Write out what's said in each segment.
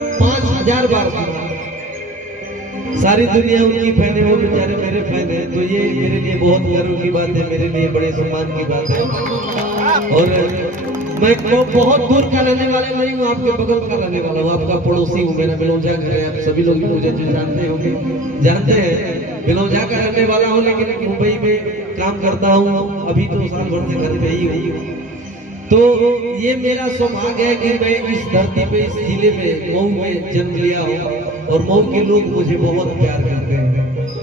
5000 बार सुना। सारी दुनिया उनकी फैन है, वो बेचारे मेरे फैन है, तो ये मेरे लिए बहुत गर्व की बात है, मेरे लिए बड़े सम्मान की बात है। और मैं बहुत दूर का रहने वाला नहीं हूँ, आपके बगल का रहने वाला हूँ, आपका पड़ोसी हूँ। मेरा बिलौजा घर है, आप सभी लोग मुझे जो जानते होंगे जानते हैं, बिलौजा का रहने वाला हूँ, लेकिन मुंबई में काम करता हूँ। अभी तो साल भर से घर पे ही हूँ। तो ये मेरा सौभाग्य है कि मैं इस धरती पे, इस जिले में, मऊ में जन्म लिया हूँ और मऊ के लोग मुझे बहुत प्यार करते हैं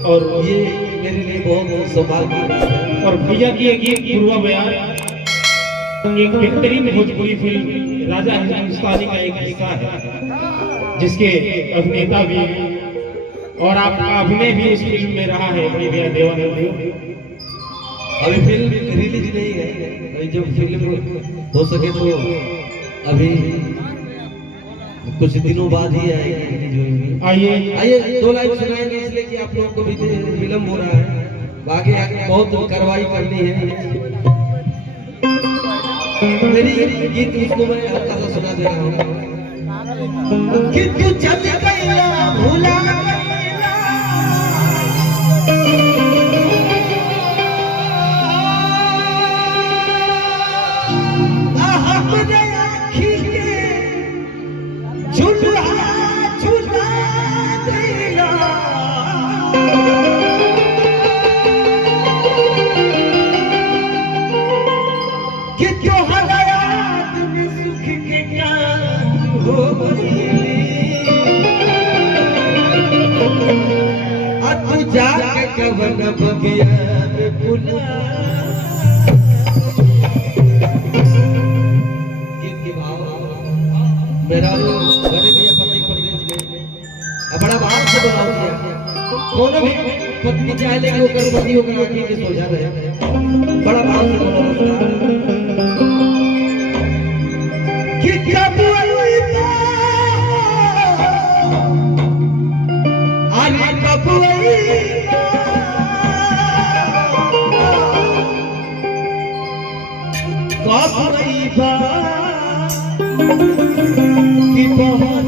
और ये मेरे लिए बहुत सौभाग्य है। और भैया की एक गीत पूर्वा बयान एक बेहतरीन भोजपुरी फिल्म राजा हिंदुस्तानी का एक हिस्सा है, जिसके अभिनेता भी और आपका अभिनय भी इस फिल्म में रहा है भैया देवानंद। अभी फिल्म रिलीज नहीं है, जब फिल्म हो सके तो अभी कुछ दिनों बाद ही आएगी। आइए 2 लाइन सुनाएंगे, इसलिए कि आप लोगों को भी विलम्ब हो रहा है, आगे बहुत कार्रवाई करनी है। मेरी गीत उसको मैं हल्का सा सुना दे रहा हूँ कि तू चल गया भूला जाके कवन बगिया में बुला। गीत की भाव मेरा बड़े भैया पति प्रदेश में बड़ा भाव से बोला दिया, कोनो भी पत्नी चाहे लेकिन वो गर्भवती होकर आगे के सोचा रहे, बड़ा भाव से बोला कि कब कि बहुत